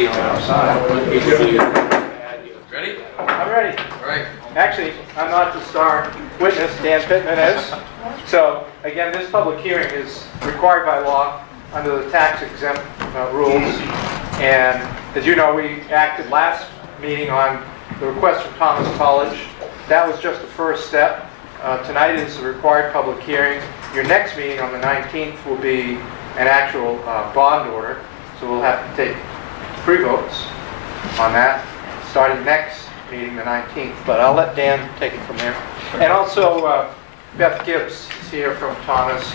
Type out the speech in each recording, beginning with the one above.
Ready? I'm ready. All right. Actually, I'm not the star witness, Dan Pittman is. So, again, this public hearing is required by law under the tax exempt rules. And as you know, we acted last meeting on the request from Thomas College. That was just the first step. Tonight is the required public hearing. Your next meeting on the 19th will be an actual bond order. So we'll have to take 3 votes on that, starting next meeting, the 19th. But I'll let Dan take it from there. And also, Beth Gibbs is here from Thomas.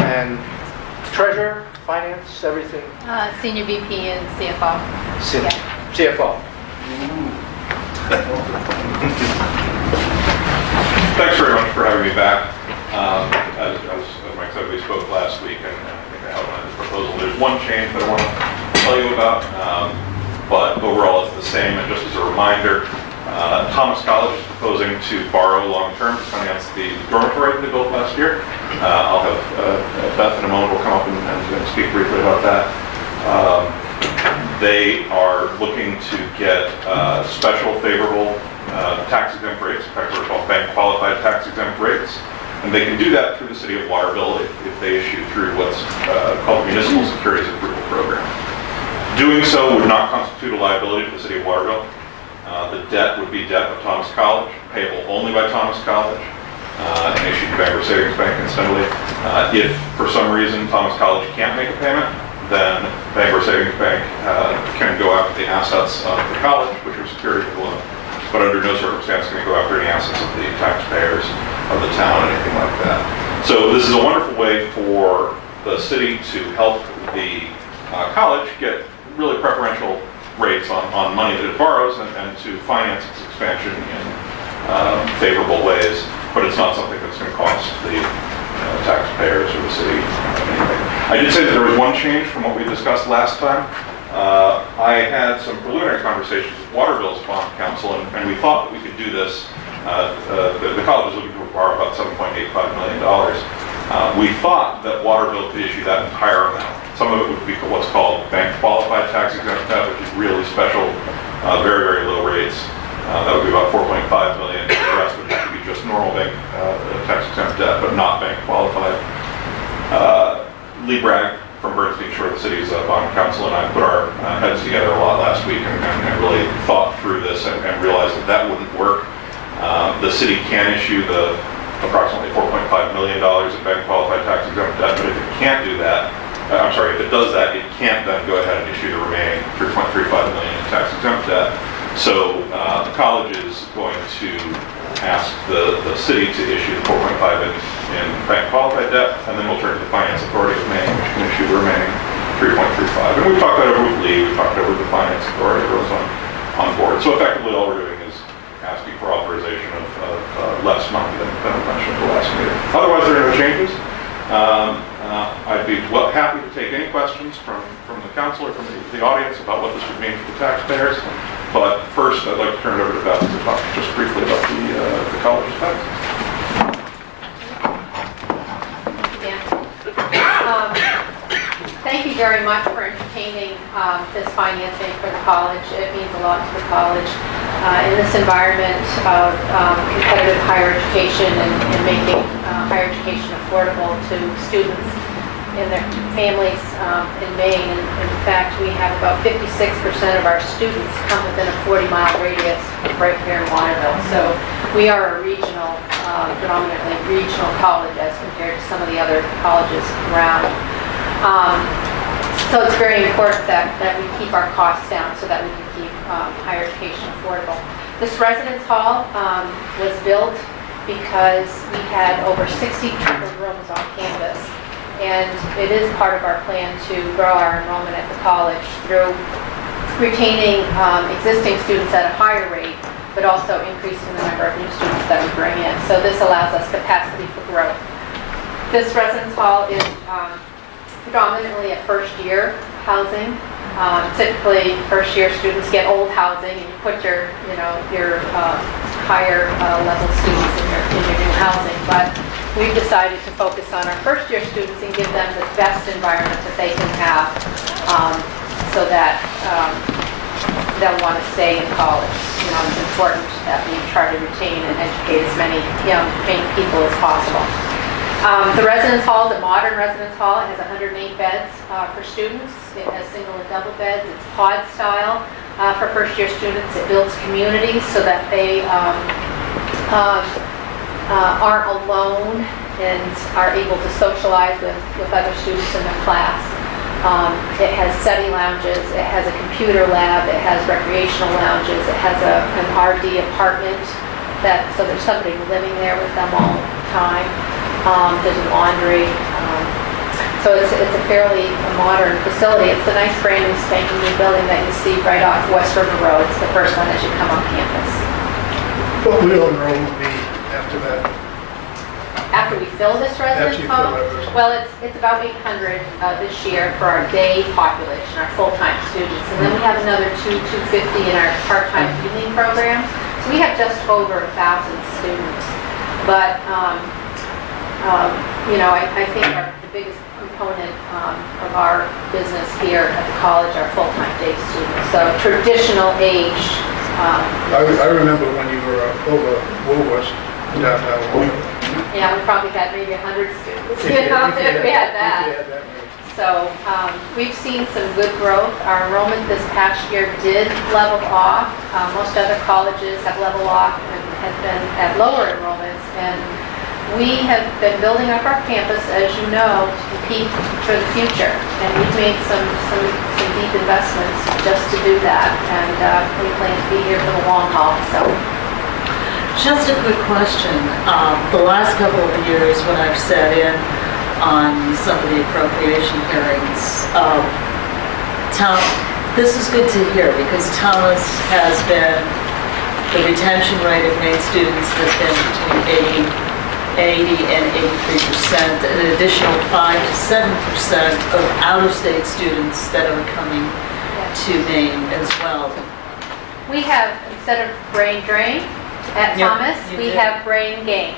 And treasurer, finance, everything? Senior VP and CFO. CFO. Thanks very much for having me back. As Mike said, we spoke last week, and I think I outlined the proposal. There's one change that I want to tell you about, but overall it's the same. And just as a reminder, Thomas College is proposing to borrow long-term to finance the dormitory they built last year. I'll have Beth in a moment will come up and speak briefly about that. They are looking to get special favorable tax-exempt rates, in fact what are called bank-qualified tax-exempt rates. And they can do that through the city of Waterville if they issue through what's called the Municipal Securities Approval Program. Doing so would not constitute a liability to the city of Waterville. The debt would be debt of Thomas College, payable only by Thomas College, and issued to Bangor Savings Bank incidentally. If for some reason Thomas College can't make a payment, then Bangor Savings Bank can go after the assets of the college, which are security for the loan, but under no circumstance can it go after any assets of the taxpayers of the town, anything like that. So this is a wonderful way for the city to help the college get really preferential rates on money that it borrows and to finance its expansion in favorable ways, but it's not something that's going to cost the taxpayers or the city anything. I did say that there was one change from what we discussed last time. I had some preliminary conversations with Waterville's bond council, and we thought that we could do this. The college is looking to borrow about $7.85 million. We thought that Waterville could issue that entire amount. Some of it would be what's called bank-qualified tax-exempt debt, which is really special, very, very low rates. That would be about $4.5 million. The rest would have to be just normal bank tax-exempt debt, but not bank-qualified. Lee Bragg from Bernstein Shore, the city's bond council, and I put our heads together a lot last week and really thought through this and realized that that wouldn't work. The city can issue the approximately $4.5 million in bank-qualified tax-exempt debt, but if it can't do that, if it does that, it can't then go ahead and issue the remaining $3.35 million in tax-exempt debt. So the college is going to ask the city to issue the $4.5 in bank-qualified debt, and then we'll turn to the Finance Authority of Maine, which can issue the remaining $3.35. And we've talked that over with Lee, we've talked over with the Finance Authority, everyone's on board. So effectively all we're doing is asking for authorization of less money than I mentioned at the last meeting. Otherwise, there are no changes. I'd be happy to take any questions from the council or from the audience about what this would mean for the taxpayers. But first, I'd like to turn it over to Beth to talk just briefly about the college's taxes. Thank you very much for entertaining this financing for the college. It means a lot to the college. In this environment of competitive higher education and making higher education affordable to students and their families in Maine. And in fact, we have about 56% of our students come within a 40-mile radius right here in Waterville. So we are a regional, predominantly regional college as compared to some of the other colleges around. So it's very important that we keep our costs down so that we can keep higher education affordable. This residence hall was built because we had over 60 rooms on campus. And it is part of our plan to grow our enrollment at the college through retaining existing students at a higher rate, but also increasing the number of new students that we bring in. So this allows us capacity for growth. This residence hall is predominantly a first-year housing. Typically, first-year students get old housing, and you put your higher level students in your new housing. But we've decided to focus on our first-year students and give them the best environment that they can have, so that they'll want to stay in college. You know, it's important that we try to retain and educate as many young, trained people as possible. The residence hall is a modern residence hall. It has 108 beds for students. It has single and double beds. It's pod style for first-year students. It builds communities so that they aren't alone and are able to socialize with other students in their class. It has study lounges. It has a computer lab. It has recreational lounges. It has an RD apartment so there's somebody living there with them all the time. There's laundry. So it's a fairly modern facility. It's a nice brand new spanking new building that you see right off West River Road. It's the first one as you come on campus. What will enrollment be after that? After we fill this residence hall? Well, it's about 800 this year for our day population, our full-time students. And then we have another 250 in our part-time evening program. So we have just over 1,000 students. But, you know, I think the biggest component of our business here at the college are full-time day students. So traditional age. I remember when you were over Woolworths downtown. Yeah, we probably had maybe 100 students, you know, if we had that. So we've seen some good growth. Our enrollment this past year did level off. Most other colleges have leveled off and have been at lower enrollments. And we have been building up our campus, as you know, to compete for the future. And we've made some deep investments just to do that. And we plan to be here for the long haul. So. Just a quick question. The last couple of years when I've sat in on some of the appropriation hearings, this is good to hear because Thomas has been, the retention rate of Maine students has been between 80 and 83%, an additional 5 to 7% of out-of-state students that are coming to Maine as well. We have, instead of brain drain, at Thomas, we have brain gain.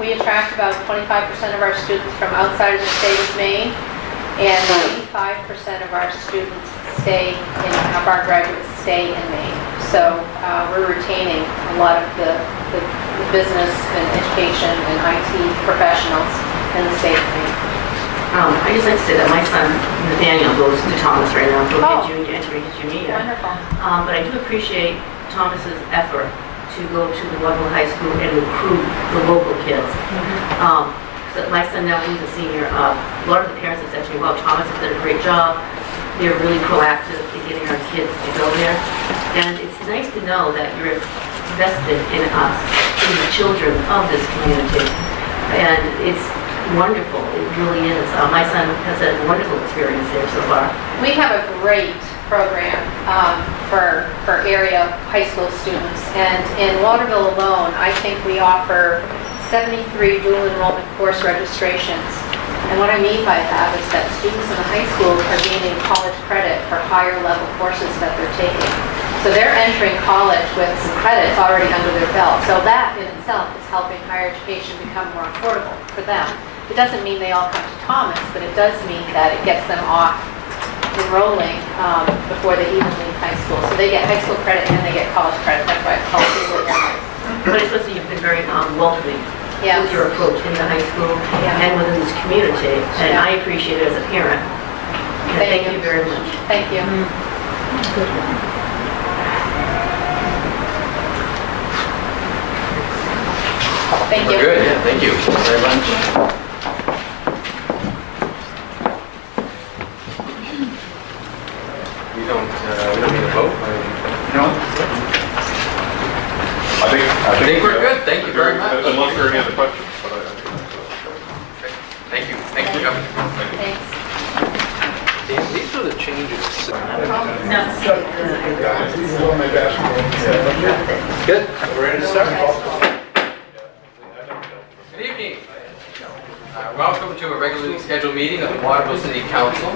We attract about 25% of our students from outside of the state of Maine, and 85% of our students of our graduates stay in Maine. So we're retaining a lot of the business and education and IT professionals in the state of Maine. I just like to say that my son, Nathaniel, goes to Thomas right now, entering his junior year. Wonderful. But I do appreciate Thomas's effort to go to the Waterville High School and recruit the local kids. So my son now, he's a senior. A lot of the parents have said to me, well, Thomas has done a great job. They're really proactive in getting our kids to go there. And it's nice to know that you're invested in us, in the children of this community. And it's wonderful. It really is. My son has had a wonderful experience there so far. We have a great program for area high school students, and in Waterville alone, I think we offer 73 dual enrollment course registrations. And what I mean by that is that students in the high school are gaining college credit for higher level courses that they're taking. So they're entering college with some credits already under their belt. So that in itself is helping higher education become more affordable for them. It doesn't mean they all come to Thomas, but it does mean that it gets them off enrolling before they even leave high school. So they get high school credit and they get college credit. That's why it's called dual enrollment. But especially you've been very welcoming with your approach in the high school and within this community. And I appreciate it as a parent. And thank you very much. Thank you. Thank you. We're good, yeah, thank you very much. We don't need a vote? No. I think we're good, thank you very much. Unless there are any other questions. But I think Thank you, thanks for coming. Thanks. Dan, these are the changes. Good, we're ready to start. Good evening. Welcome to a regularly scheduled meeting of the Waterville City Council.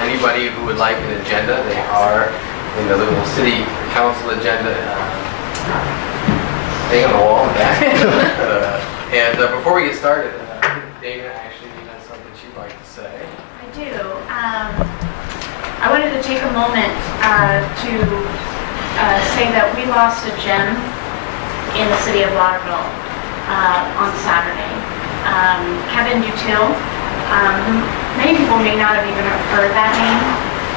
Anybody who would like an agenda, they are in the little city council agenda thing on the wall in the back. And before we get started, Dana actually has something she'd like to say. I do. I wanted to take a moment to say that we lost a gem in the city of Waterville on Saturday. Kevin Dutil, many people may not have even heard that name,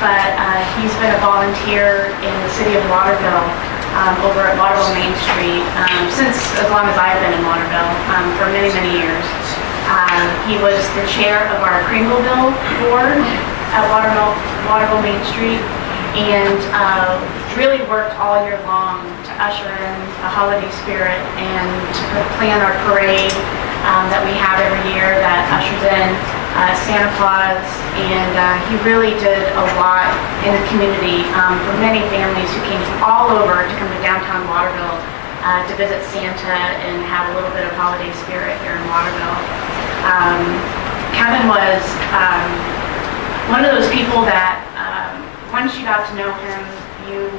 but he's been a volunteer in the city of Waterville over at Waterville Main Street since as long as I've been in Waterville, for many, many years. He was the chair of our Kringleville board at Waterville Main Street, and really worked all year long to usher in the holiday spirit and to plan our parade that we have every year that ushers in Santa Claus, and he really did a lot in the community for many families who came from all over to come to downtown Waterville to visit Santa and have a little bit of holiday spirit here in Waterville. Kevin was one of those people that once you got to know him, you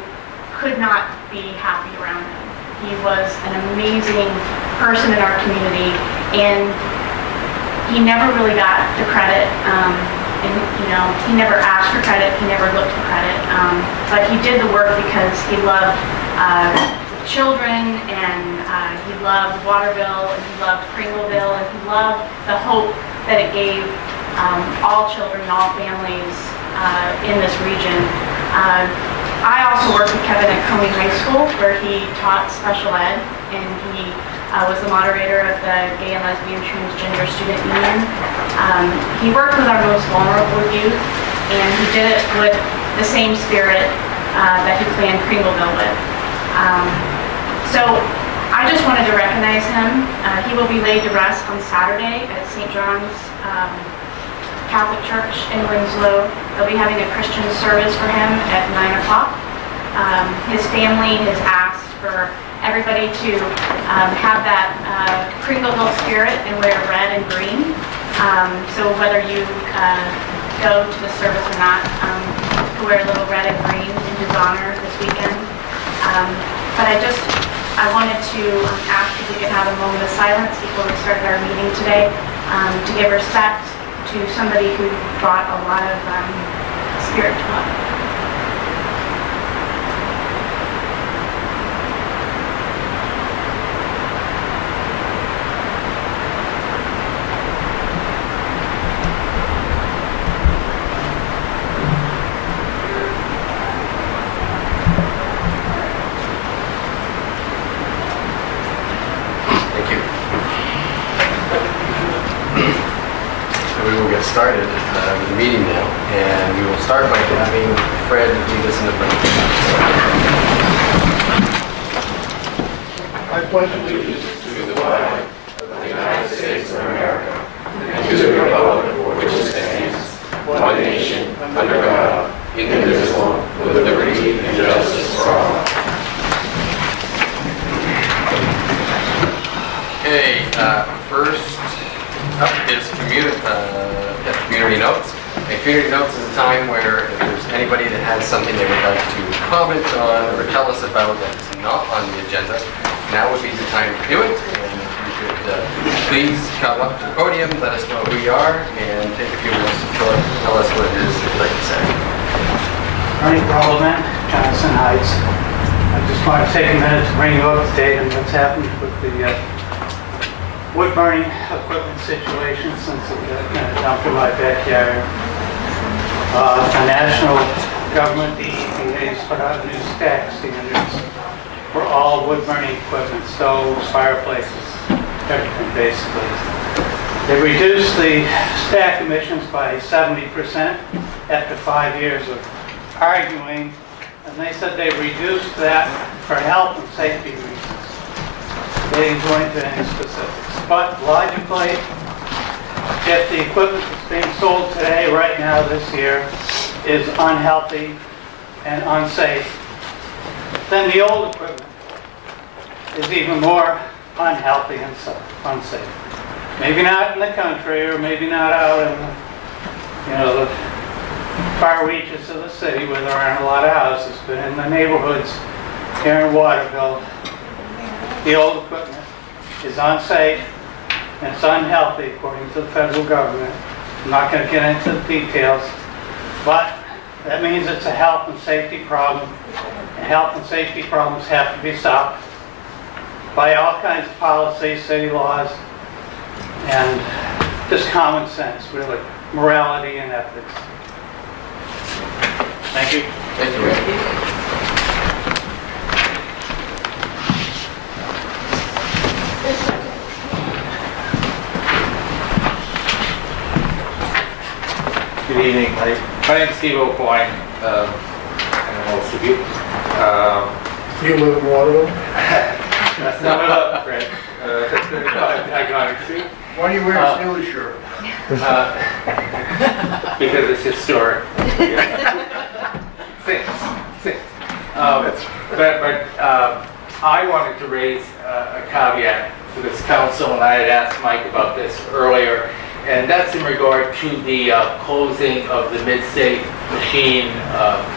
could not be happy around him. He was an amazing person in our community, and he never really got the credit. And he never asked for credit. He never looked for credit. But he did the work because he loved children, and he loved Waterville, and he loved Kringleville, and he loved the hope that it gave all children and all families in this region. I also worked with Kevin at Coney High School, where he taught special ed, and he was the moderator of the Gay and Lesbian Transgender Student Union. He worked with our most vulnerable youth, and he did it with the same spirit that he planned Kringleville with. So I just wanted to recognize him. He will be laid to rest on Saturday at St. John's Catholic Church in Winslow. They'll be having a Christian service for him at 9 o'clock. His family has asked for everybody to have that Kringleville spirit and wear red and green. So whether you go to the service or not, to wear a little red and green in his honor this weekend. But I wanted to ask if we could have a moment of silence before we started our meeting today to give respect to somebody who brought a lot of spirit to us. Started with the meeting now, and we will start by having Fred lead us in the prayer. I pledge allegiance to the flag of the United States of America and to the republic for which it stands, one nation, under God, indivisible, with liberty and justice for all. Okay, first up is community notes. And community notes is a time where if there's anybody that has something they would like to comment on or tell us about that's not on the agenda, now would be the time to do it. And if you could please come up to the podium, let us know who you are, and take a few minutes to tell us what it is you'd like to say. Ernie Parliament, Johnson Heights. I just want to take a minute to bring you up to date on what's happened with the wood burning equipment situation since it got kind of dumped in my backyard. The national government, the EPA, has put out new stack standards for all wood burning equipment, stoves, fireplaces, everything basically. They reduced the stack emissions by 70% after 5 years of arguing, and they said they reduced that for health and safety reasons. They didn't go into any specifics. But logically, if the equipment that's being sold today, right now, this year, is unhealthy and unsafe, then the old equipment is even more unhealthy and unsafe. Maybe not in the country, or maybe not out in the far reaches of the city where there aren't a lot of houses, but in the neighborhoods here in Waterville, the old equipment is unsafe and it's unhealthy according to the federal government. I'm not going to get into the details, but That means it's a health and safety problem. And health and safety problems have to be stopped by all kinds of policies, city laws, and just common sense, really, morality and ethics. Thank you. Thank you, Rick. Good evening. My name's Steve O'Coin. I know most of you. You live in Waterville? That's not it up, Fred. I got it. See? Why are you wearing a Steelers shirt? Because it's historic. Six. But I wanted to raise a caveat to this council, and I had asked Mike about this earlier, and that's in regard to the closing of the Mid-State Machine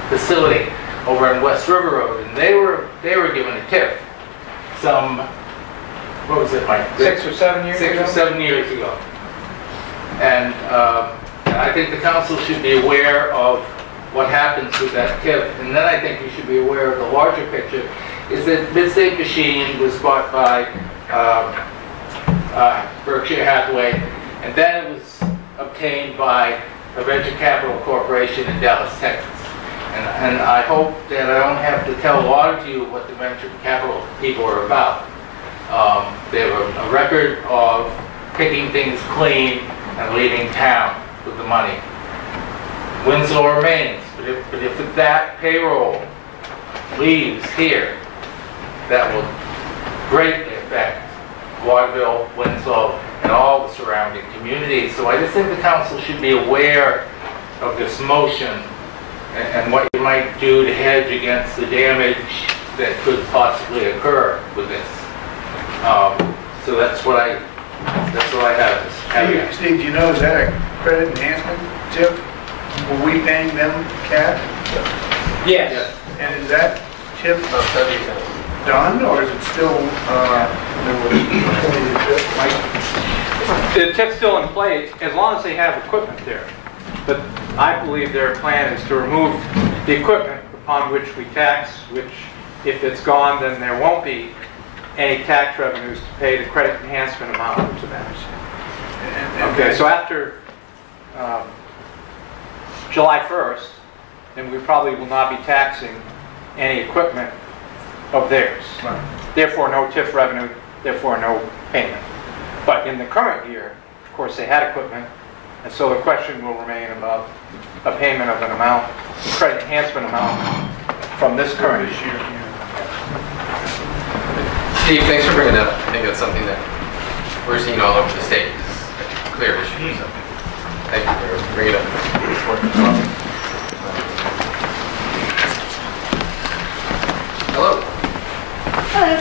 facility over on West River Road, and they were given a tip some, what was it, Mike? 6 or 7 years ago? 6 or 7 years ago. And I think the council should be aware of what happens with that tip, and then I think you should be aware of the larger picture, is that Mid-State Machine was bought by Berkshire Hathaway, and then it was obtained by a venture capital corporation in Dallas, Texas. And I hope that I don't have to tell a lot of you what the venture capital people are about. They have a record of picking things clean and leaving town with the money. Winslow remains, but if that payroll leaves here, that will greatly affect Waterville, Winslow, and all the surrounding communities. So I just think the council should be aware of this motion and what you might do to hedge against the damage that could possibly occur with this. So that's what I have. Steve, do you know, is that a credit enhancement tip? Were we paying them cash? Yes. And is that tip About 70 done, or is it still, The tip's still in place as long as they have equipment there. But I believe their plan is to remove the equipment upon which we tax, which if it's gone, then there won't be any tax revenues to pay the credit enhancement amount to them. Okay, so after July 1st, then we probably will not be taxing any equipment of theirs. Right. Therefore, no TIF revenue, therefore no payment. But in the current year, of course, they had equipment, and so the question will remain about a payment of an amount, credit enhancement amount from this current year. Steve, thanks for bringing that up. I think that's something that we're seeing all over the state. It's a clear issue. So thank you for bringing it up. Hello. Hello.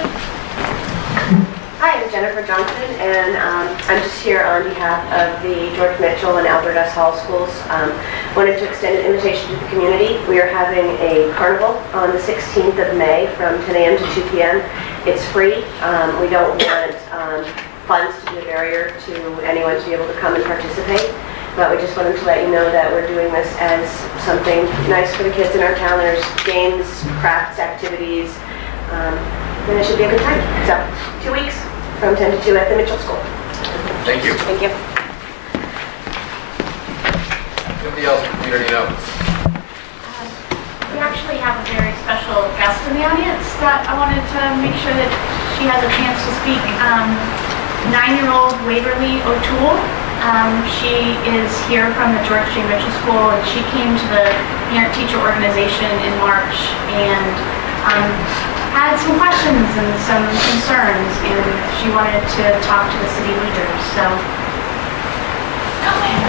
Hi, I'm Jennifer Johnson, and I'm just here on behalf of the George Mitchell and Albert S. Hall schools. Wanted to extend an invitation to the community. We are having a carnival on the 16th of May from 10 a.m. to 2 p.m. It's free. We don't want funds to be a barrier to anyone to be able to come and participate. But we just wanted to let you know that we're doing this as something nice for the kids in our town. There's games, crafts, activities, and it should be a good time. So, 2 weeks from 10 to 2 at the Mitchell School. Thank you. Thank you. Anybody else from community notes? We actually have a very special guest in the audience that I wanted to make sure that she has a chance to speak. 9-year-old Waverly O'Toole. She is here from the George J. Mitchell School, and she came to the parent-teacher organization in March and had some questions and some concerns, and she wanted to talk to the city leaders. So, go away.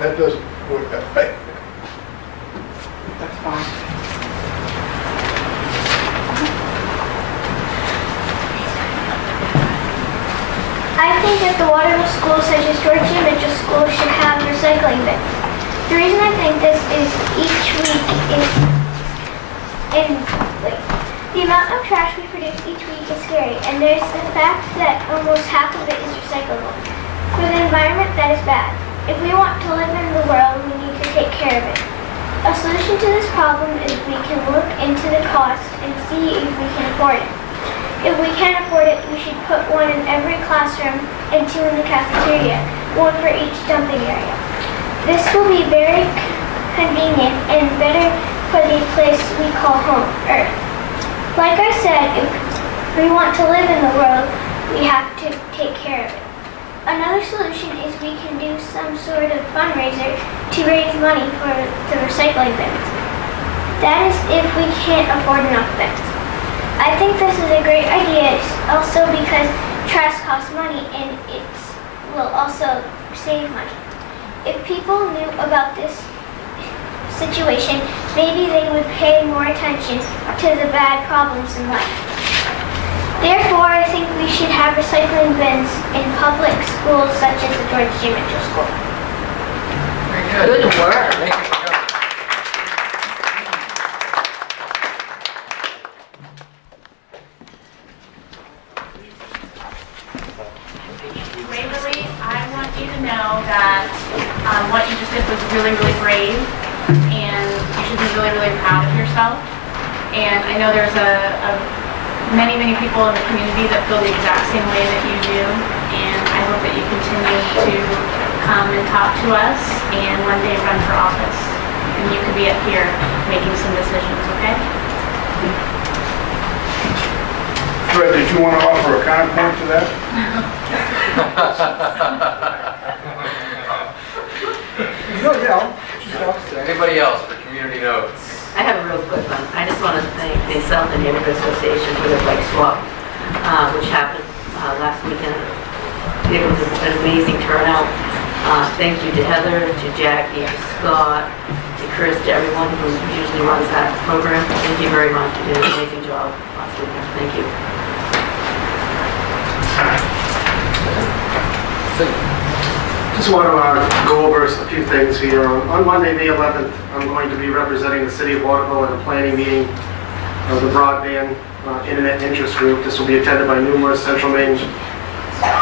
That doesn't work that way. That's fine. I think that the Waterville schools, such as George J. Mitchell School, should have recycling bins. The reason I think this is each week is in quickly. The amount of trash we produce each week is scary, and there's the fact that almost half of it is recyclable. For the environment, that is bad. If we want to live in the world, we need to take care of it. A solution to this problem is we can look into the cost and see if we can afford it. If we can't afford it, we should put one in every classroom and 2 in the cafeteria, 1 for each dumping area. This will be very convenient and better for the place we call home, Earth. Like I said, if we want to live in the world, we have to take care of it. Another solution is we can do some sort of fundraiser to raise money for the recycling bins. That is if we can't afford enough bins. I think this is a great idea also because trash costs money and it will also save money. If people knew about this situation, maybe they would pay more attention to the bad problems in life. Therefore, I think we should have recycling bins in public schools such as the George G. Mitchell School. Very good. Good work. Thank you for coming. Waverly, I want you to know that what you just did was really, really brave, and you should be really, really proud of yourself. And I know there's many, many people in the community that feel the exact same way that you do, and I hope that you continue to come and talk to us and one day run for office, and you could be up here making some decisions, okay? Fred, did you want to offer a counterpoint to that? Anybody else for community notes? I have a real quick one. I just want to thank the South End Neighborhood Association for their bike swap, which happened last weekend. It was an amazing turnout. Thank you to Heather, to Jackie, to Scott, to Chris, to everyone who usually runs that program. Thank you very much. You did an amazing job last weekend. Thank you. Just want to go over a few things here. On Monday, May 11th, I'm going to be representing the City of Waterville at a planning meeting of the Broadband Internet Interest Group. This will be attended by numerous Central Maine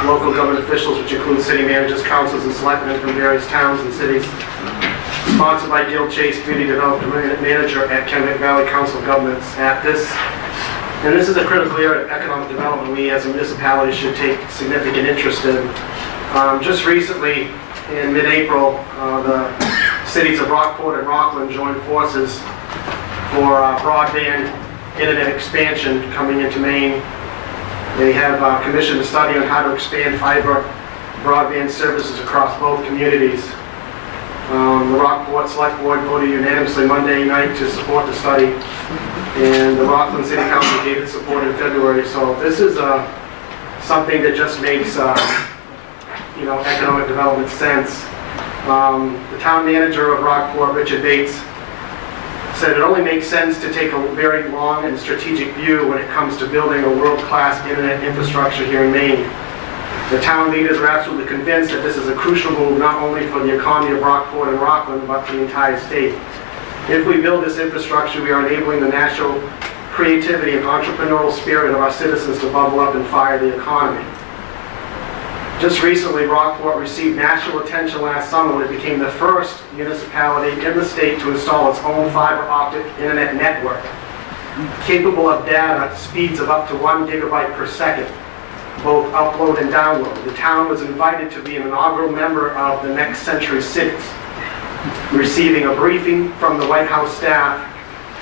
local government officials, which include city managers, councils, and selectmen from various towns and cities. Sponsored by Gil Chase, Community Development Manager at Kennebec Valley Council of Governments. And this is a critical area of economic development we as a municipality should take significant interest in. Just recently, in mid-April, the cities of Rockport and Rockland joined forces for broadband internet expansion coming into Maine. They have commissioned a study on how to expand fiber broadband services across both communities. The Rockport Select Board voted unanimously Monday night to support the study, and the Rockland City Council gave its support in February. So this is something that just makes economic development sense. The town manager of Rockport, Richard Bates, said it only makes sense to take a very long and strategic view when it comes to building a world-class internet infrastructure here in Maine. The town leaders are absolutely convinced that this is a crucial move not only for the economy of Rockport and Rockland, but for the entire state. If we build this infrastructure, we are enabling the natural creativity and entrepreneurial spirit of our citizens to bubble up and fire the economy. Just recently, Rockport received national attention last summer when it became the first municipality in the state to install its own fiber optic internet network, capable of data speeds of up to 1 gigabyte per second, both upload and download. The town was invited to be an inaugural member of the Next Century Cities, receiving a briefing from the White House staff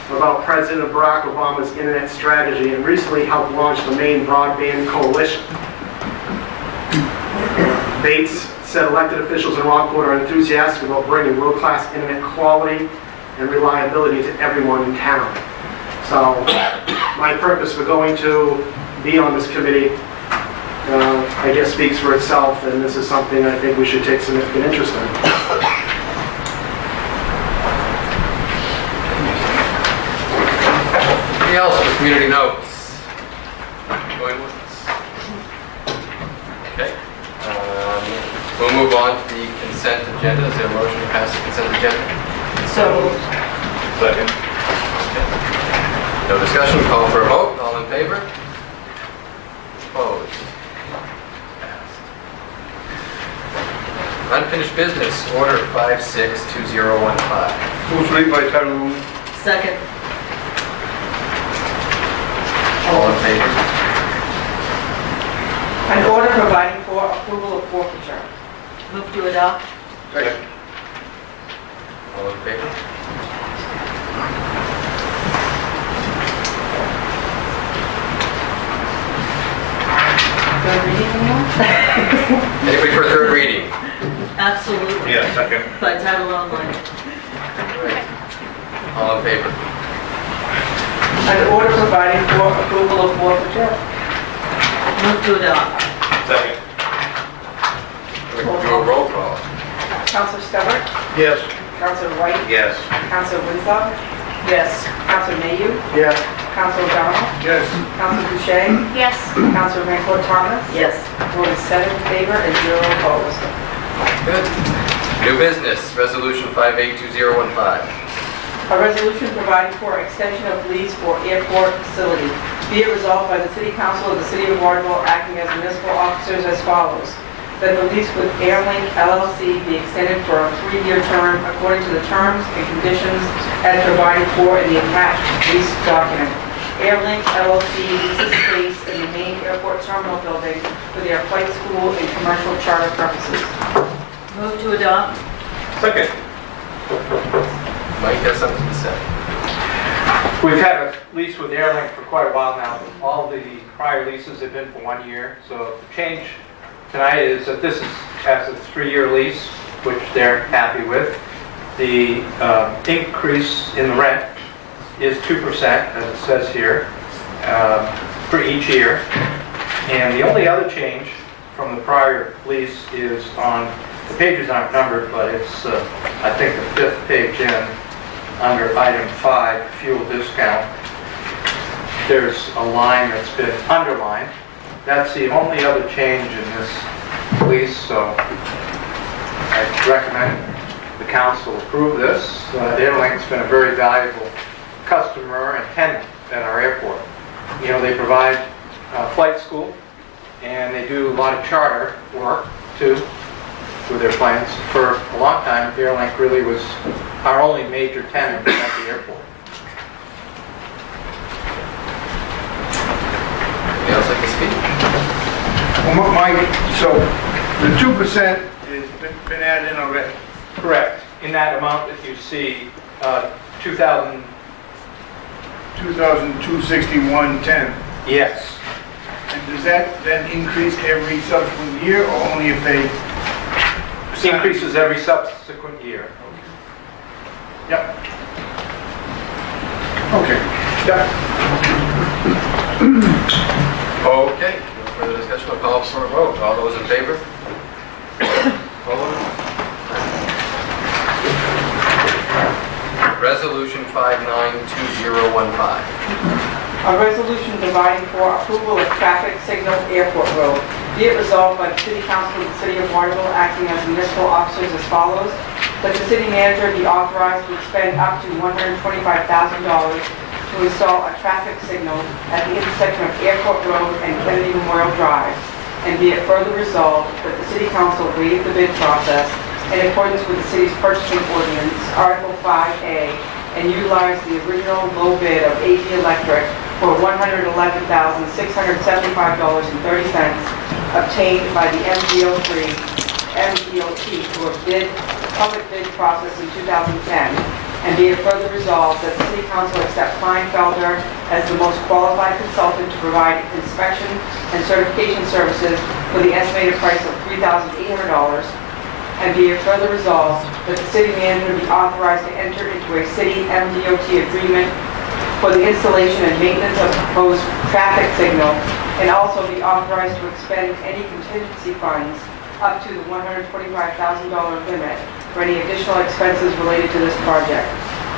about President Barack Obama's internet strategy, and recently helped launch the Maine Broadband Coalition. Bates said elected officials in Rockport are enthusiastic about bringing world-class internet quality and reliability to everyone in town. So my purpose for going to be on this committee, I guess, speaks for itself, and this is something I think we should take significant interest in. Anybody else for community notes? Going with us? Okay. We'll move on to the consent agenda. Is there a motion to pass the consent agenda? So, Second. Okay. No discussion, call for a vote. All in favor? Opposed? Passed. Unfinished business, order 562015. Move to read by title only. Second. All in favor? An order providing for approval of forfeiture. Move to adopt. Second. All in favor? Third reading, anyone? Anybody for a third reading? Absolutely. Yeah, second. By title only. All in favor? An order providing for approval of forfeiture. Move to adopt. Second. We can do a roll call. Counselor Stewart? Yes. Counselor White? Yes. Counselor Winslow? Yes. Counselor Mayhew? Yes. Counselor O'Donnell? Yes. Counselor Boucher? Yes. Counselor Raincourt Thomas? Yes. Vote is 7 in favor and 0 opposed. Good. New business, resolution 582015. A resolution providing for extension of lease for airport facility. Be it resolved by the City Council of the City of Waterville acting as municipal officers as follows. That the lease with Airlink LLC be extended for a 3-year term according to the terms and conditions as provided for in the attached lease document. Airlink LLC leases space in the main airport terminal building for their flight school and commercial charter purposes. Move to adopt. Second. Mike has something to say. We've had a lease with Airlink for quite a while now. All the prior leases have been for 1 year. So the change tonight is that this is as a 3-year lease, which they're happy with. The increase in the rent is 2%, as it says here, for each year. And the only other change from the prior lease is on, the pages aren't numbered, but it's, I think, the 5th page in, under item 5, fuel discount. There's a line that's been underlined. That's the only other change in this lease, so I recommend the council approve this. Airlink's been a very valuable customer and tenant at our airport. You know, they provide flight school, and they do a lot of charter work, too, with their planes. For a long time, Airlink really was our only major tenant at the airport. Anybody else like to speak? Well, Mike, so the 2% has been added in already. Correct. In that amount that you see, 2,261.10. Yes. And does that then increase every subsequent year or only if they? Increases every subsequent year. Yep. Okay. Yep. Okay, no further discussion, I'll call for a vote. All those in favor? Opposed? Resolution 592015. A resolution providing for approval of traffic signal airport road. Be it resolved by the City Council of the City of Waterville acting as municipal officers as follows. That the city manager be authorized to expend up to $125,000 to install a traffic signal at the intersection of Airport Road and Kennedy Memorial Drive. And be it further resolved that the City Council waive the bid process in accordance with the city's purchasing ordinance, Article 5A, and utilize the original low bid of AG Electric for $111,675.30 obtained by the MDOT through a public bid process in 2010. And be it further resolved that the City Council accept Kleinfelder as the most qualified consultant to provide inspection and certification services for the estimated price of $3,800. And be it further resolved that the city manager be authorized to enter into a city MDOT agreement for the installation and maintenance of proposed traffic signal, and also be authorized to expend any contingency funds up to the $125,000 limit for any additional expenses related to this project.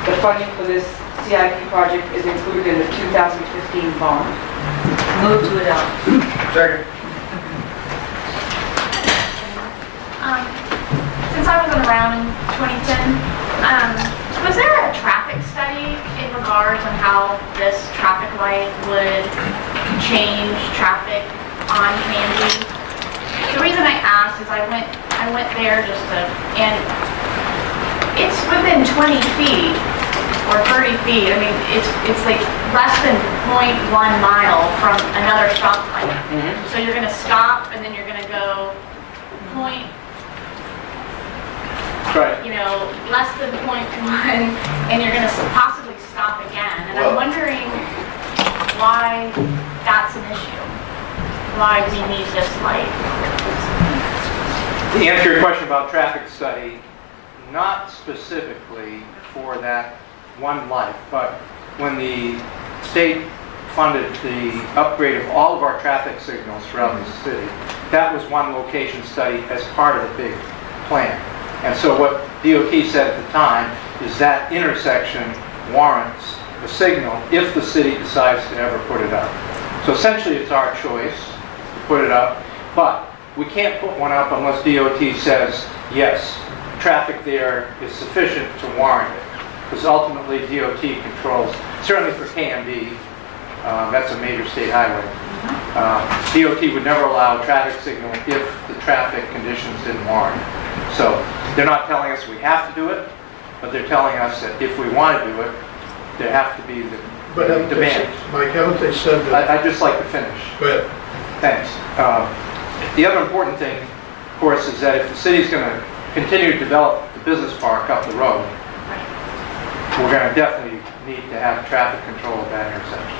The funding for this CIP project is included in the 2015 bond. Move to adopt. Second. Since I wasn't around in 2010, I Was there a traffic study in regards on how this traffic light would change traffic on Candy? The reason I asked is I went there just to, and it's within 20 feet or 30 feet. I mean, it's like less than 0.1 mile from another stoplight. So you're gonna stop and then you're gonna go point, Right. you know, less than 0.1, and you're gonna possibly stop again. And I'm wondering why that's an issue. Why we need this light. To answer your question about traffic study, not specifically for that one light, but when the state funded the upgrade of all of our traffic signals throughout the city, that was one location study as part of the big plan. And so what DOT said at the time is that intersection warrants a signal if the city decides to ever put it up. So essentially it's our choice to put it up, but we can't put one up unless DOT says, yes, traffic there is sufficient to warrant it. Because ultimately DOT controls, certainly for KMB, that's a major state highway. DOT would never allow a traffic signal if the traffic conditions didn't warrant it. So they're not telling us we have to do it, but they're telling us that if we want to do it, there have to be the demand. Mike, haven't they said that? I'd just like to finish. Go ahead. Thanks. The other important thing, of course, is that if the city's going to continue to develop the business park up the road, we're going to definitely need to have traffic control at that intersection.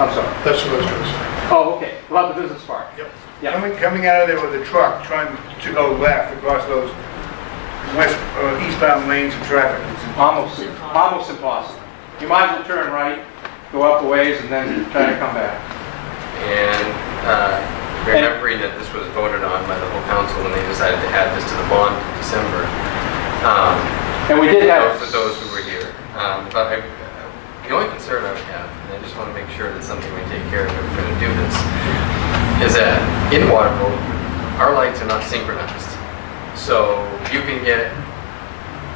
I'm sorry. That's what I was going to say. Oh, okay. About the business park. Yep. Yeah. Coming out of there with a truck, trying to go left across those eastbound lanes of traffic. Almost impossible. You might as well turn right, go up a ways, and then try to come back. And remembering that this was voted on by the whole council when they decided to add this to the bond in December. And we did have... For those who were here. But the only concern I would have, and I just want to make sure that's something we take care of if we're going to do this, is that in Waterville, our lights are not synchronized. So you can get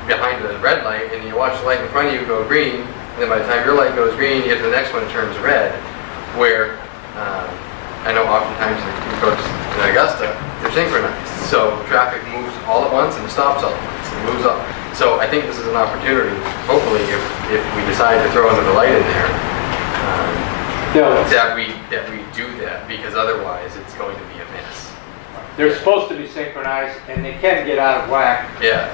behind the red light and you watch the light in front of you go green, and then by the time your light goes green, you get to the next one, it turns red, where I know oftentimes in codes in Augusta, they're synchronized. So traffic moves all at once and stops all at once. It moves up. So I think this is an opportunity, hopefully, if we decide to throw another light in there, that we do that, because otherwise it's going to be a mess. They're supposed to be synchronized, and they can get out of whack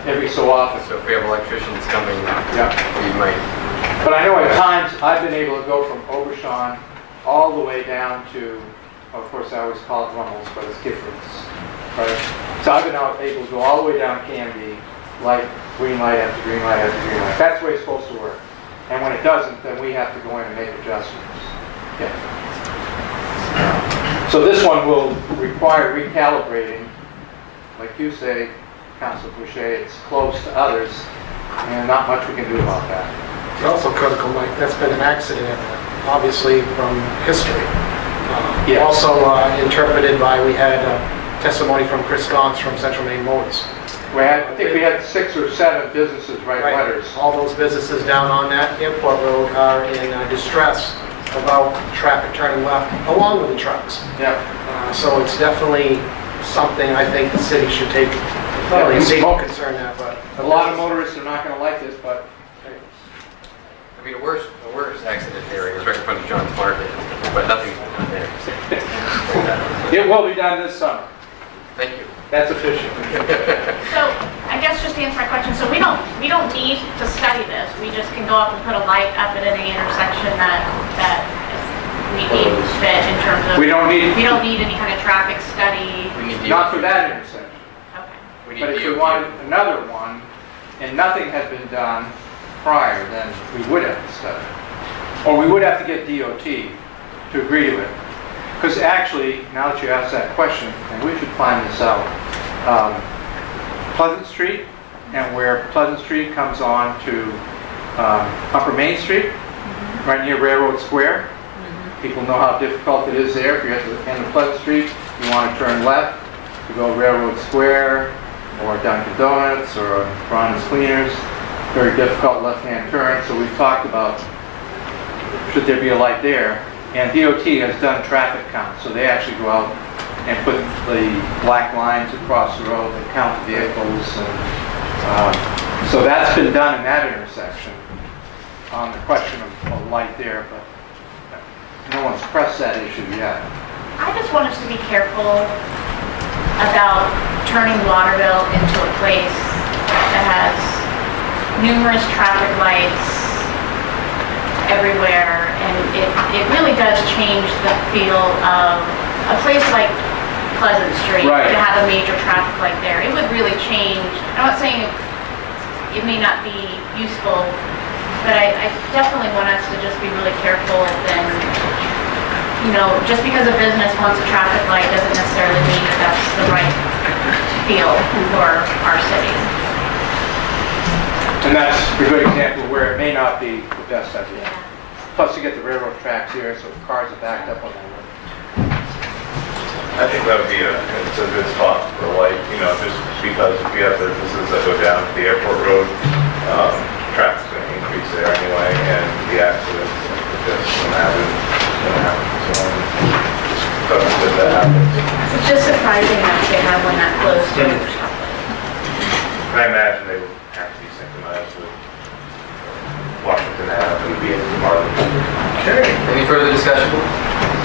every so often. So if we have electricians coming, we might. But I know at times I've been able to go from Aubuchon all the way down to, of course I always call it Rummels, but it's Giffords, right? So I've been able to go all the way down Canby, light, green light after green light after green light. That's the way it's supposed to work. And when it doesn't, then we have to go in and make adjustments. Yeah. So this one will require recalibrating. Like you say, Councilor Boucher, it's close to others, and not much we can do about that. It's also critical, Mike, that's been an accident, obviously from history. Also interpreted by, we had testimony from Chris Gauntz from Central Maine Motors. I think we had 6 or 7 businesses write letters. All those businesses down on that airport road are in distress about traffic turning left along with the trucks. So it's definitely something I think the city should take a safety concern at. But a lot of motorists are not going to like this, but I mean, the worst accident area is right in front of John's Market, but nothing's been done there. It will be done this summer. Thank you. That's official. So I guess just to answer my question, so we don't need to study this. We just can go up and put a light up at any intersection that we need fit in terms of. We don't need any kind of traffic study. Not for that intersection. Okay. But if we wanted another one, and nothing had been done prior, then we would have to study. Or we would have to get DOT to agree to it. Because actually, now that you asked that question, and we should find this out, Pleasant Street, and where Pleasant Street comes on to Upper Main Street, right near Railroad Square. People know how difficult it is there. If you're at the end of Pleasant Street, you want to turn left to go Railroad Square, or Dunkin' Donuts, or Ron's Cleaners. very difficult left-hand turn, so we've talked about should there be a light there. And DOT has done traffic counts, so they actually go out and put the black lines across the road and count the vehicles. And, so that's been done in that intersection on the question of a light there, but no one's pressed that issue yet. I just want us to be careful about turning Waterville into a place that has numerous traffic lights everywhere, and it really does change the feel of a place like Pleasant Street. Right. To have a major traffic light there. It would really change. I'm not saying it may not be useful, but I definitely want us to just be really careful and, you know, just because a business wants a traffic light doesn't necessarily mean that that's the right feel for our city. And that's a good example where it may not be the best idea. Plus you get the railroad tracks here, so cars are backed up on that road. I think that would be it's a good spot for a light, you know, just because if you have businesses that go down to the airport road, traffic's going to increase there anyway, and the accidents like this going to happen. So that's good that happens. It's just surprising that they have one that close to it. I imagine they would have to be synchronized with Washington Ave and be in Marlin. Okay. Any further discussion?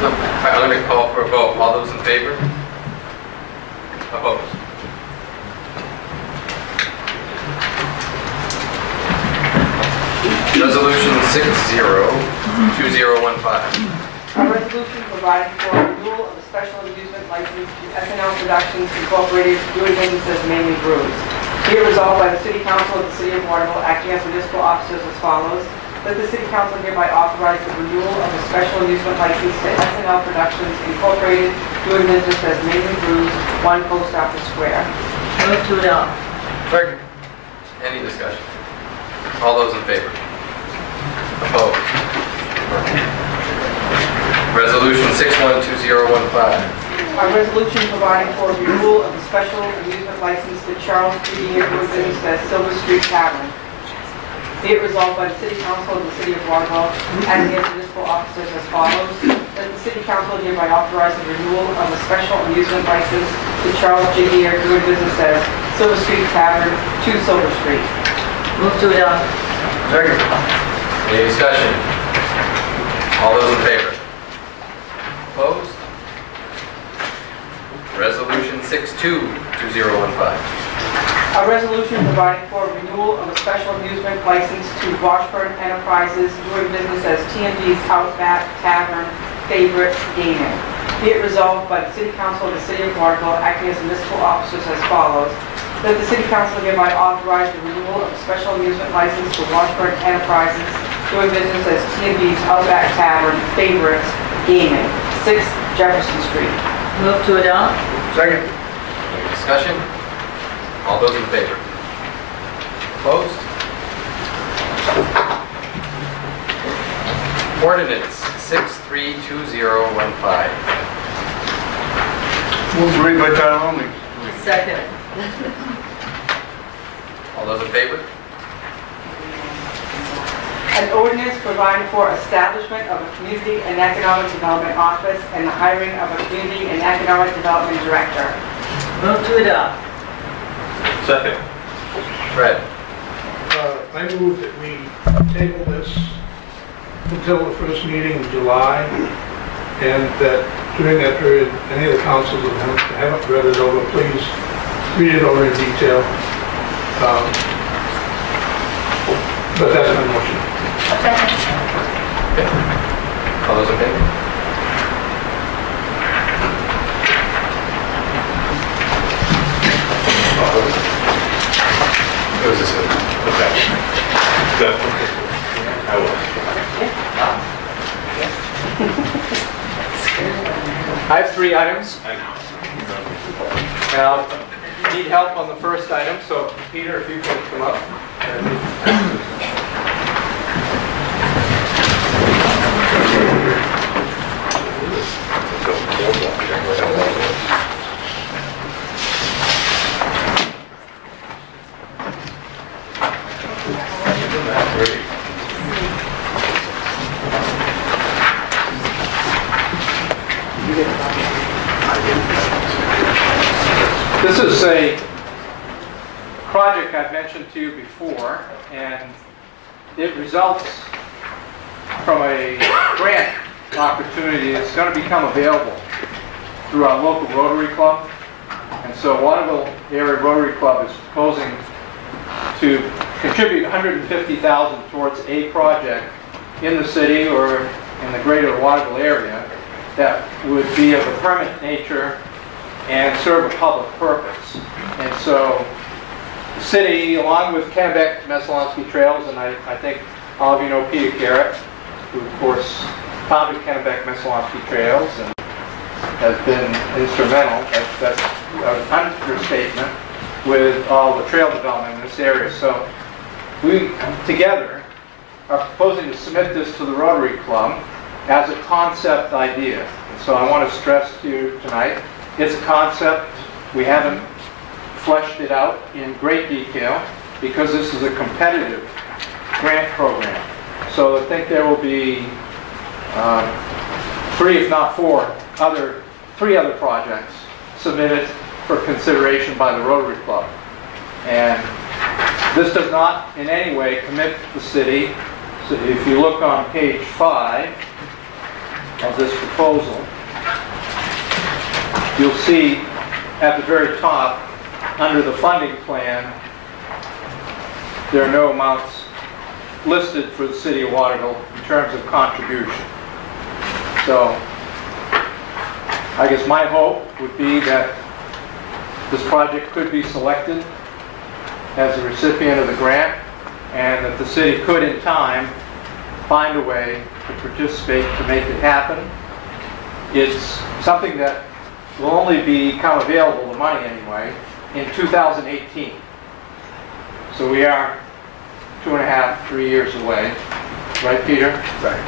No. All right, I'm going to call for a vote. All those in favor? Opposed? Resolution 602015. A resolution providing for renewal of a special amusement license to SNL Productions Incorporated, doing business as Mainly Brews. Be it resolved by the City Council of the City of Waterville, acting as municipal officers as follows. That the City Council hereby authorize the renewal of a special amusement license to SNL Productions Incorporated, doing business as Mainly Brews, 1 Post Office Square. Move to adopt. Second. Any discussion? All those in favor? Opposed? Resolution 612015. A resolution providing for renewal of a special amusement license to Charles Judy doing business as Silver Street Tavern. Be it resolved by the City Council of the City of Waterville, acting as municipal officers as follows. That the City Council hereby authorize the renewal of a special amusement license to Charles Judy doing business as Silver Street Tavern, 2 Silver Street. Move to adopt. Second. Any discussion? All those in favor? Opposed? Resolution 622015. A resolution providing for renewal of a special amusement license to Washburn Enterprises, doing business as T&D's Outback Tavern, Favorite Gaming. Be it resolved by the City Council of the City of Waterville, acting as municipal officers as follows. That the City Council hereby authorize the renewal of a special amusement license to Washburn Enterprises, doing business as T&D's Outback Tavern, Favorites Gaming, 6 Jefferson Street. Move to adopt. Second. Any discussion? All those in favor? Opposed? Ordinance 632015. Move to read by title only. Second. All those in favor? An ordinance providing for establishment of a Community and Economic Development Office and the hiring of a Community and Economic Development Director. Move to adopt. Second. Fred. I move that we table this until the first meeting in July, and that during that period, any of the councils that haven't read it over, please read it over in detail. But that's my motion. Okay. All those in favor? Who is this with? Okay. Good. I will. I have 3 items. Now, need help on the first item, so Peter, if you can come up. This is a project I've mentioned to you before, and it results from a grant opportunity that's going to become available through our local Rotary Club. And so Waterville Area Rotary Club is proposing to contribute $150,000 towards a project in the city or in the greater Waterville area that would be of a permanent nature and serve a public purpose. And so the city, along with Kennebec-Messalonskee Trails, and I think all of you know Peter Garrett, who of course founded Kennebec-Messalonskee Trails and has been instrumental, that's an understatement, with all the trail development in this area. So we together are proposing to submit this to the Rotary Club as a concept idea. And so I want to stress to you tonight, it's a concept. We haven't fleshed it out in great detail because this is a competitive grant program. So I think there will be three, if not three other projects submitted for consideration by the Rotary Club. And this does not in any way commit the city. So if you look on page 5 of this proposal, you'll see at the very top, under the funding plan, there are no amounts listed for the city of Waterville in terms of contribution. So I guess my hope would be that this project could be selected as the recipient of the grant, and that the city could in time find a way to participate to make it happen. It's something that will only become available, the money anyway, in 2018. So we are 2.5, 3 years away. Right, Peter? Right.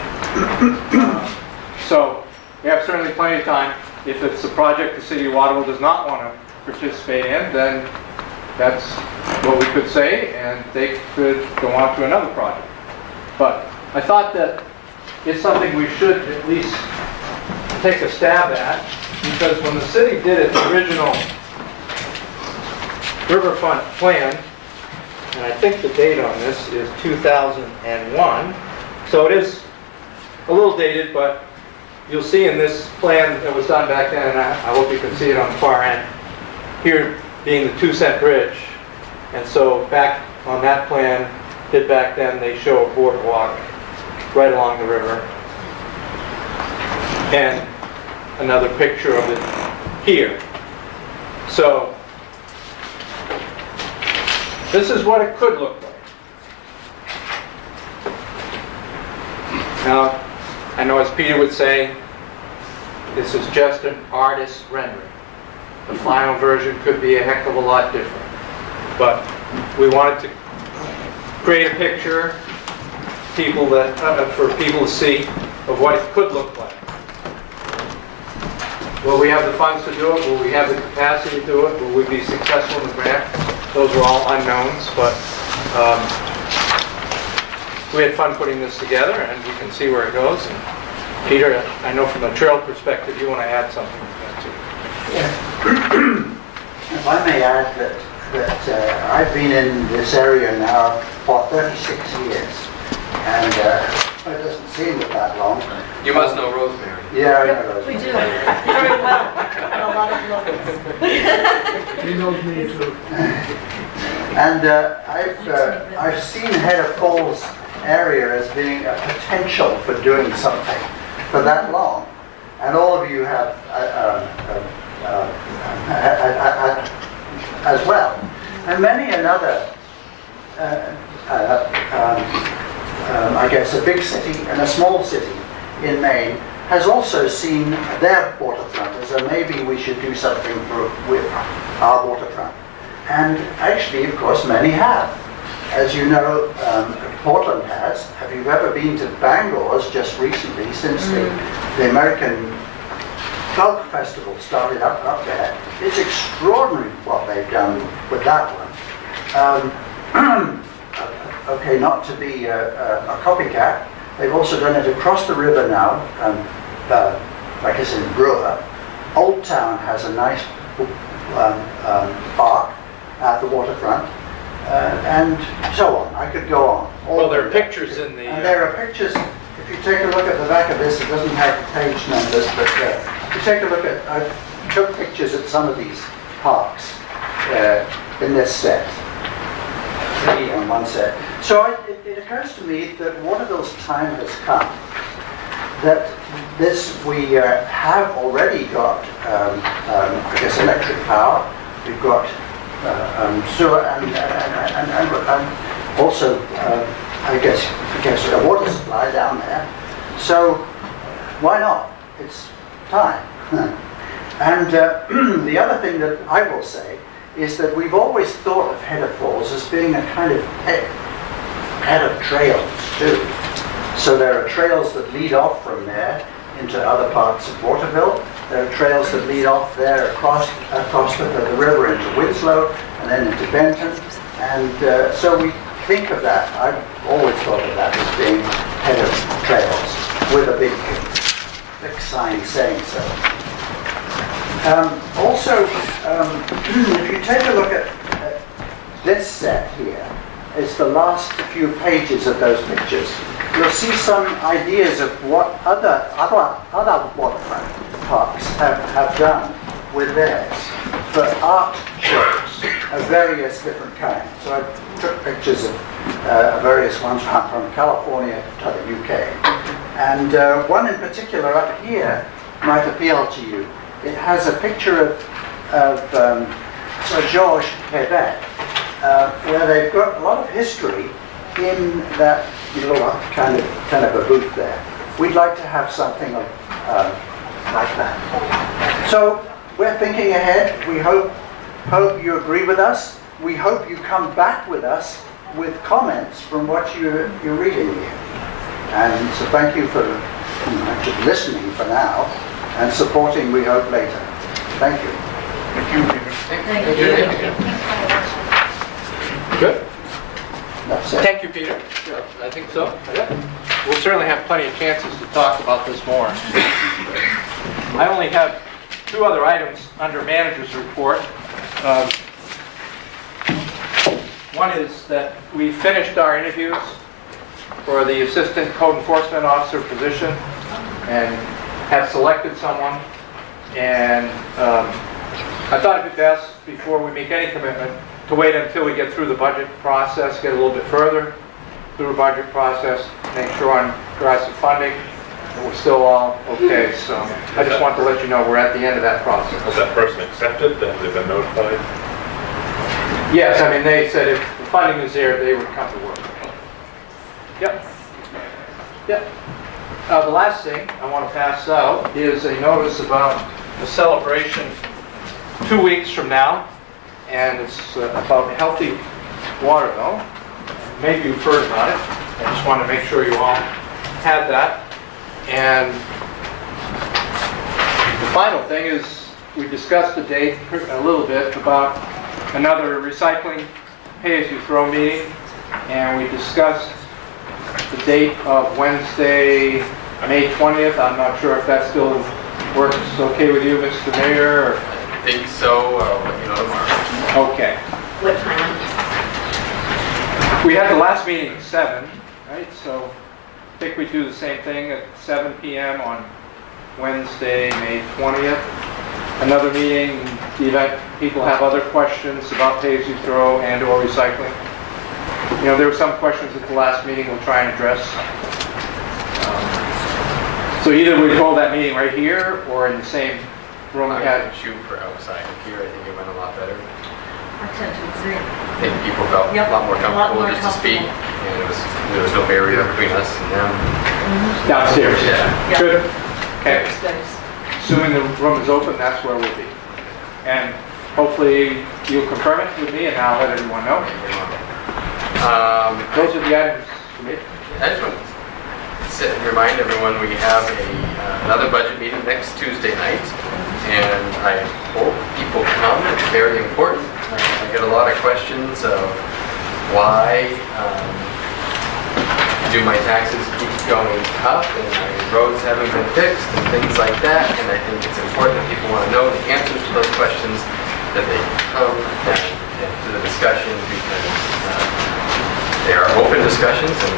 So we have certainly plenty of time. If it's a project the city of Waterville does not want to participate in, then that's what we could say, and they could go on to another project. But I thought that it's something we should at least take a stab at, because when the city did its original riverfront plan, and I think the date on this is 2001, so it is a little dated, but you'll see in this plan that was done back then, and I hope you can see it on the far end, here being the 2-cent bridge. And so back on that plan, did back then, they show a boardwalk right along the river. And another picture of it here. So this is what it could look like. Now, I know as Peter would say, this is just an artist's rendering. The final version could be a heck of a lot different. But we wanted to create a picture for people to see of what it could look like. Will we have the funds to do it? Will we have the capacity to do it? Will we be successful in the grant? Those are all unknowns, but we had fun putting this together, and we can see where it goes. And Peter, I know from a trail perspective, you want to add something to that too. Yeah. If I may add that I've been in this area now for 36 years, and it doesn't seem that long. You must know Rosemary. Yeah, I know Rosemary. We do. Very well. And a lot of locals. He knows me too. And I've seen Header Falls area as being a potential for doing something for that long. And all of you have as well. And many another, I guess, a big city and a small city in Maine has also seen their waterfront as a maybe we should do something with our waterfront. And actually, of course, many have. As you know, Portland has. Have you ever been to Bangor's just recently, since the American Folk Festival started up there? It's extraordinary what they've done with that one. Okay, not to be a copycat, they've also done it across the river now, like it's in Brewer, Old Town has a nice park at the waterfront, and so on. I could go on. Well, there are pictures in the... And there are pictures, if you take a look at the back of this, it doesn't have page numbers, but if you take a look at, I took pictures at some of these parks in this set, 3 on one set. So it occurs to me that Waterville's time has come, that we have already got, I guess, electric power, we've got sewer, and also, I guess, a water supply down there. So why not? It's time. And the other thing that I will say is that we've always thought of Header Falls as being a kind of head of trails too. So there are trails that lead off from there into other parts of Waterville. There are trails that lead off there across the river into Winslow and then into Benton. And so we think of that. I've always thought of that as being head of trails with a big sign saying so. Also, if you take a look at this set here, it's the last few pages of those pictures. You'll see some ideas of what other waterfront parks have done with theirs for art shows of various different kinds. So I took pictures of various ones from California to the UK. And one in particular up here might appeal to you. It has a picture of Sir Georges Quebec, where they've got a lot of history in that little kind of a booth there. We'd like to have something like that. So we're thinking ahead. We hope you agree with us. We hope you come back with us with comments from what you're reading here. And so thank you for actually listening for now and supporting, we hope, later. Thank you. Thank you, Peter. Thank you. Good. That's it. Thank you, Peter. I think so. Yeah. We'll certainly have plenty of chances to talk about this more. I only have 2 other items under manager's report. One is that we finished our interviews for the assistant code enforcement officer position and have selected someone. And I thought it'd be best, before we make any commitment, to wait until we get through the budget process, get a little bit further through the budget process, make sure on progressive funding that we're still all okay. So I just want to let you know we're at the end of that process. Has that person accepted? Have they been notified? Yes, I mean, they said if the funding is there, they would come to work. Yep. Yep. The last thing I want to pass out is a notice about a celebration 2 weeks from now, and it's about Healthy Waterville. Maybe you've heard about it. I just want to make sure you all had that. And the final thing is we discussed the date a little bit about another recycling pay-as-you-throw meeting, and we discussed the date of Wednesday, May 20th. I'm not sure if that still works okay with you, Mr. Mayor? Or... I think so. I'll let you know tomorrow. Okay. What time? We had the last meeting at 7, right? So I think we do the same thing at 7 p.m. on Wednesday, May 20th. Another meeting, the event people have other questions about pay-as-you-throw and or recycling. You know, there were some questions at the last meeting we'll try and address. So either we hold that meeting right here or in the same room we had. I would shoot for outside of here. I think it went a lot better. I tend to agree. I think people felt a lot more comfortable just to speak, and there was no barrier between us and them. Downstairs. Yeah. Good. Okay. Thanks. Assuming the room is open, that's where we'll be. And hopefully you'll confirm it with me, and I'll let everyone know. Those are the items for me. I just want to remind everyone we have another budget meeting next Tuesday night, and I hope people come. It's very important. I get a lot of questions of why do my taxes keep going up and our roads haven't been fixed and things like that. And I think it's important that people want to know the answers to those questions, that they come to the discussion, because they are open discussions and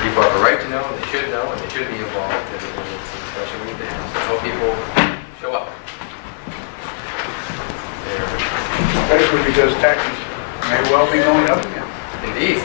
people have a right to know, and they should know, and they should be involved. And it's a discussion we need to have. So I hope people show up. Especially because taxes may well be going up again. Indeed.